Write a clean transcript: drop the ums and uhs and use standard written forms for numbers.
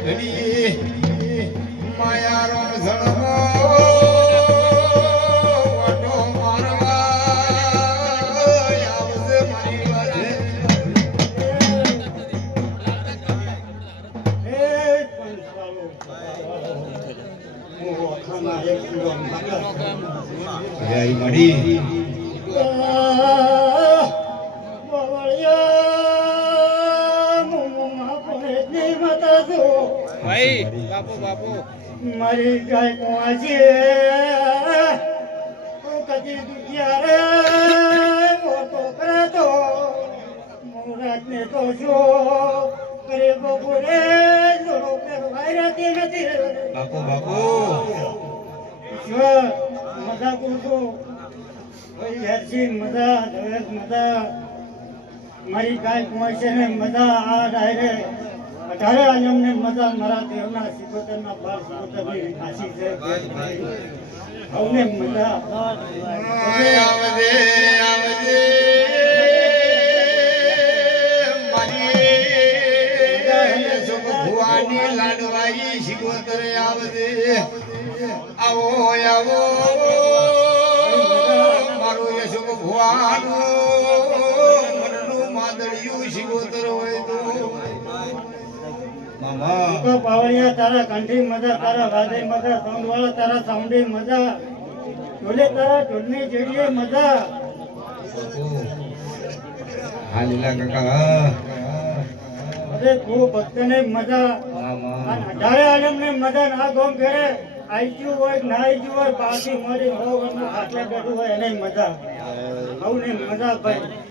ઘડી માયારો ઝળમો વાટો મારવા આવશે મારી વાજે જય મળી ભાઈ બાપુ બાપુ મારી ગાય પહોંચે કદી દુખિયા રે તો કરે તો મુરાદ ને તો જો કરે બપોરે જોડો કરવાઈ રહેતી નથી બાપુ બાપુ ઈશ્વર મજા પૂછો ભાઈ હરજી મજા દવેશ મજા મારી ગાય પહોંચે ને મજા આ ડાયરે 18 આલમને મજા મારા દેવના સિકોતરના બાર સિકોતરની ખાસી છે અવને મજા આવજે આવજે મારી સુખ ભુવાની લાડવાઈ શિકોતર આવજે આવો આવો મારું યશુક ભુવાનું મનનું માદળિયું શિકોતર હોય તો તો પાવળિયા તારા કંઠી મજા તારા વાદે મજા સાઉન્ડવાળા તારા સાઉન્ડી મજા ઢોલે તારા ઢોલની જેડીએ મજા હા લીલા કાકા અરે ખૂબ ભક્તને મજા અને 18 આલમને મજા ના ગોમ ઘરે આઈજ્યું હોય ના આઈજ્યું હોય પાછી મળી બહુ વર્ષનું ખાટલે બેઠું હોય એને મજા બહુને મજા ભાઈ